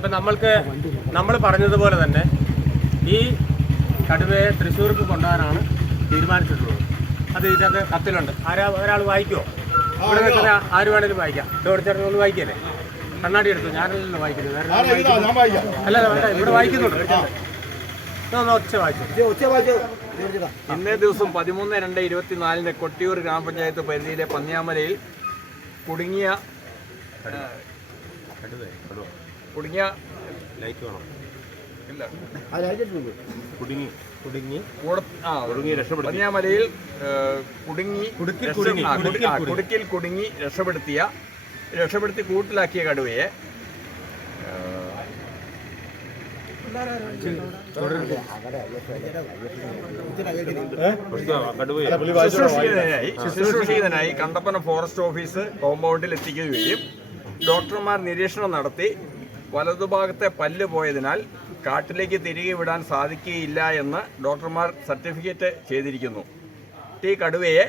ഇപ്പം നമ്മൾ പറഞ്ഞതുപോലെ തന്നെ ഈ കടുവയെ തൃശ്ശൂർക്ക് കൊണ്ടുപോകാനാണ് തീരുമാനിച്ചിട്ടുള്ളത്. അത് ഇതിനകത്ത് കത്തിലുണ്ട്. ഒരാൾ വായിക്കുമോ? ഇവിടെ നിൽക്കുന്ന ആര് വേണേലും വായിക്കാം. ചോദിച്ചേട്ടൻ ഒന്ന് വായിക്കല്ലേ? കണ്ണാടി എടുത്തു. ഞാനല്ലല്ലോ വായിക്കുന്നത്. അല്ല വേണ്ട, ഇവിടെ വായിക്കുന്നുണ്ട്. ഒച്ച വായിച്ചു. ഇന്നേ ദിവസം 13/2/24 കൊട്ടിയൂർ ഗ്രാമപഞ്ചായത്ത് പരിധിയിലെ പന്നിയാമലയിൽ കുടുങ്ങിയ പന്നിയാമലയിൽ കുടുക്കിൽ കുടുങ്ങി രക്ഷപ്പെടുത്തി കൂട്ടിലാക്കിയ കടുവയെ ശുശ്രൂഷിക്കുന്നതിനായി കണ്ടപ്പന ഫോറസ്റ്റ് ഓഫീസ് കോമ്പൗണ്ടിൽ എത്തിക്കുകയും ഡോക്ടർമാർ നിരീക്ഷണം നടത്തി വലതുഭാഗത്തെ പല്ല് പോയതിനാൽ കാട്ടിലേക്ക് തിരികെ വിടാൻ സാധിക്കുകയില്ല എന്ന് ഡോക്ടർമാർ സർട്ടിഫിക്കറ്റ് ചെയ്തിരിക്കുന്നു. ഈ കടുവയെ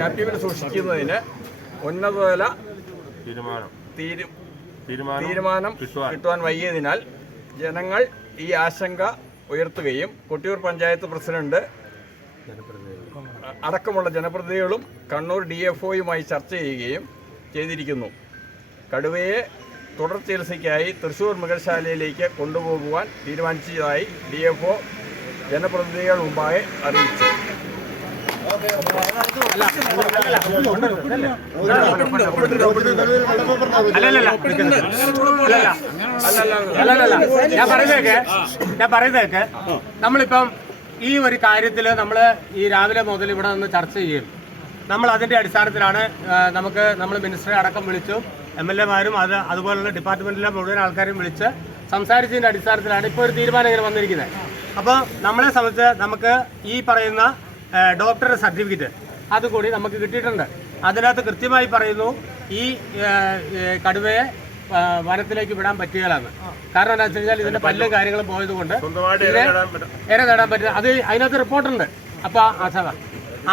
ക്യാപ്റ്റീവിൽ സൂക്ഷിക്കുന്നതിന് ഉന്നതതല തീരുമാനം കിട്ടുവാൻ വൈകിയതിനാൽ ജനങ്ങൾ ഈ ആശങ്ക ഉയർത്തുകയും കൊട്ടിയൂർ പഞ്ചായത്ത് പ്രസിഡന്റ് അടക്കമുള്ള ജനപ്രതിനിധികളും കണ്ണൂർ DFOയുമായി ചർച്ച ചെയ്യുകയും ചെയ്തിരിക്കുന്നു. കടുവയെ തുടർ ചികിത്സയ്ക്കായി തൃശ്ശൂർ മൃഗശാലയിലേക്ക് കൊണ്ടുപോകുവാൻ തീരുമാനിച്ചതായി DFO ജനപ്രതിനിധികൾ മുമ്പാകെ അറിയിച്ചു. ഞാൻ പറയുന്നതൊക്കെ നമ്മളിപ്പം ഈ ഒരു കാര്യത്തിൽ നമ്മൾ ഈ രാവിലെ മുതൽ ഇവിടെ നിന്ന് ചർച്ച ചെയ്യും. നമ്മൾ അതിൻ്റെ അടിസ്ഥാനത്തിലാണ് നമ്മൾ മിനിസ്റ്ററെ അടക്കം വിളിച്ചു, MLAമാരും അതുപോലുള്ള ഡിപ്പാർട്ട്മെൻറ്റിലെ മുഴുവൻ ആൾക്കാരും വിളിച്ച് സംസാരിച്ചതിൻ്റെ അടിസ്ഥാനത്തിലാണ് ഇപ്പോൾ ഒരു തീരുമാനം ഇങ്ങനെ വന്നിരിക്കുന്നത്. അപ്പോൾ നമ്മളെ സംബന്ധിച്ച് നമുക്ക് ഈ പറയുന്ന ഡോക്ടറുടെ സർട്ടിഫിക്കറ്റ് അതുകൂടി നമുക്ക് കിട്ടിയിട്ടുണ്ട്. അതിനകത്ത് കൃത്യമായി പറയുന്നു ഈ കടുവയെ വനത്തിലേക്ക് വിടാൻ പറ്റുകയില്ലെന്ന്. കാരണം എന്താ വെച്ച് കഴിഞ്ഞാൽ ഇതിൻ്റെ പല്ലും കാര്യങ്ങളും പോയതുകൊണ്ട് ഇര നേടാൻ പറ്റില്ല. അതിനകത്ത് റിപ്പോർട്ടുണ്ട്. അപ്പോൾ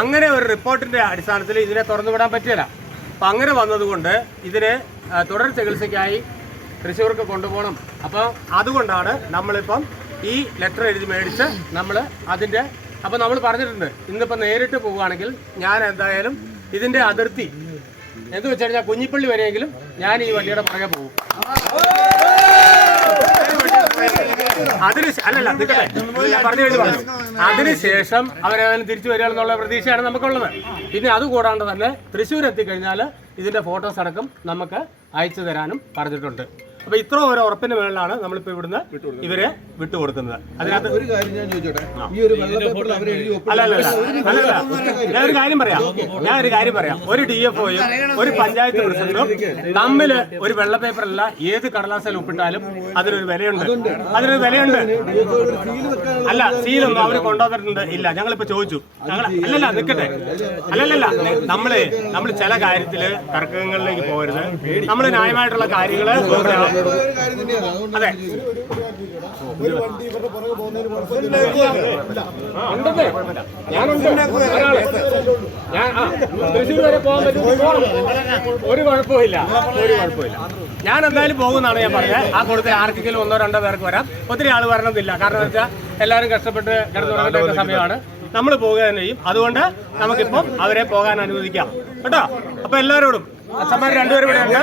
അങ്ങനെ ഒരു റിപ്പോർട്ടിൻ്റെ അടിസ്ഥാനത്തിൽ ഇതിനെ തുറന്നു വിടാൻ പറ്റില്ല. അപ്പം അങ്ങനെ വന്നതുകൊണ്ട് ഇതിനെ തുടർ ചികിത്സയ്ക്കായി തൃശ്ശൂർക്ക് കൊണ്ടുപോകണം. അപ്പോൾ അതുകൊണ്ടാണ് നമ്മളിപ്പം ഈ ലെറ്റർ എഴുതി മേടിച്ച് അപ്പോൾ നമ്മൾ പറഞ്ഞിട്ടുണ്ട് ഇന്നിപ്പോൾ നേരിട്ട് പോവുകയാണെങ്കിൽ ഞാൻ എന്തായാലും ഇതിൻ്റെ അതിർത്തി എന്ന് വെച്ച് കഴിഞ്ഞാൽ കുഞ്ഞിപ്പള്ളി വരെയെങ്കിലും ഞാൻ ഈ വണ്ടിയുടെ പുറകെ പോകും. അതിനുശേഷം അവരേതായാലും തിരിച്ചു വരികയാണെന്നുള്ള പ്രതീക്ഷയാണ് നമുക്കുള്ളത്. പിന്നെ അതുകൂടാണ്ട് തന്നെ തൃശ്ശൂർ എത്തിക്കഴിഞ്ഞാൽ ഇതിൻ്റെ ഫോട്ടോസ് അടക്കം നമുക്ക് അയച്ചു തരാനും പറഞ്ഞിട്ടുണ്ട്. അപ്പൊ ഇത്ര ഒരു ഉറപ്പിന് മേളിലാണ് നമ്മളിപ്പോ ഇവിടുന്ന് ഇവരെ വിട്ടുകൊടുക്കുന്നത്. അതിനകത്ത് ഒരു കാര്യം ഞാൻ ചോദിച്ചോട്ടെ, ഈ ഒരു ഞാനൊരു കാര്യം പറയാം. ഒരു DFOയും ഒരു പഞ്ചായത്ത് പ്രസിഡന്റും തമ്മിൽ ഒരു വെള്ള പേപ്പറല്ല ഏത് കടലാസിൽ ഒപ്പിട്ടാലും അതിനൊരു വിലയുണ്ട്. അല്ല, സീലൊന്നും അവർ കൊണ്ടുവന്നിട്ടുണ്ട് ഇല്ല. ഞങ്ങളിപ്പോ ചോദിച്ചു. നിൽക്കട്ടെ. നമ്മൾ ചില കാര്യത്തില് തർക്കങ്ങളിലേക്ക് പോകരുത്. നമ്മൾ ന്യായമായിട്ടുള്ള കാര്യങ്ങള് അതെ തൃശ്ശൂർ വരെ പോകാൻ പറ്റും. ഒരു കുഴപ്പമില്ല. ഞാൻ എന്തായാലും പോകുന്നതാണ് ഞാൻ പറഞ്ഞത്. ആ കൂടുതൽ ആർക്കെങ്കിലും 1-2 പേർക്ക് വരാം. ഒത്തിരി ആൾ വരണമെന്നില്ല. കാരണം എന്താ വെച്ചാൽ എല്ലാവരും കഷ്ടപ്പെട്ട് കിടന്നുറങ്ങേണ്ട സമയമാണ്. നമ്മൾ പോവുക തന്നെ ചെയ്യും. അതുകൊണ്ട് നമുക്കിപ്പം അവരെ പോകാൻ അനുവദിക്കാം കേട്ടോ. അപ്പൊ എല്ലാവരോടും അച്ഛന്മാർ രണ്ടുപേരും ഇവിടെ ഉണ്ട്.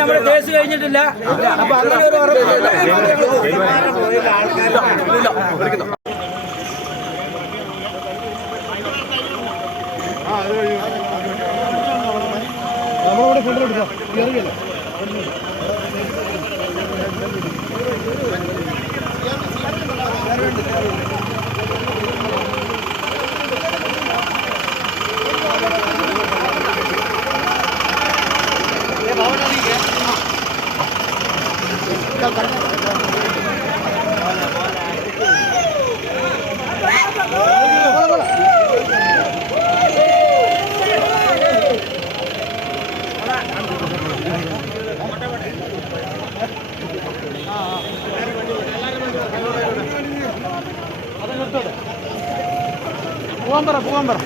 നമ്മുടെ കേസ് കഴിഞ്ഞിട്ടില്ല. അപ്പൊ അങ്ങനെ ഒരു നമ്മളിവിടെ കൊണ്ടുവെടുക്കാം. ഇറങ്ങിയല്ലേ പോവാൻ പറ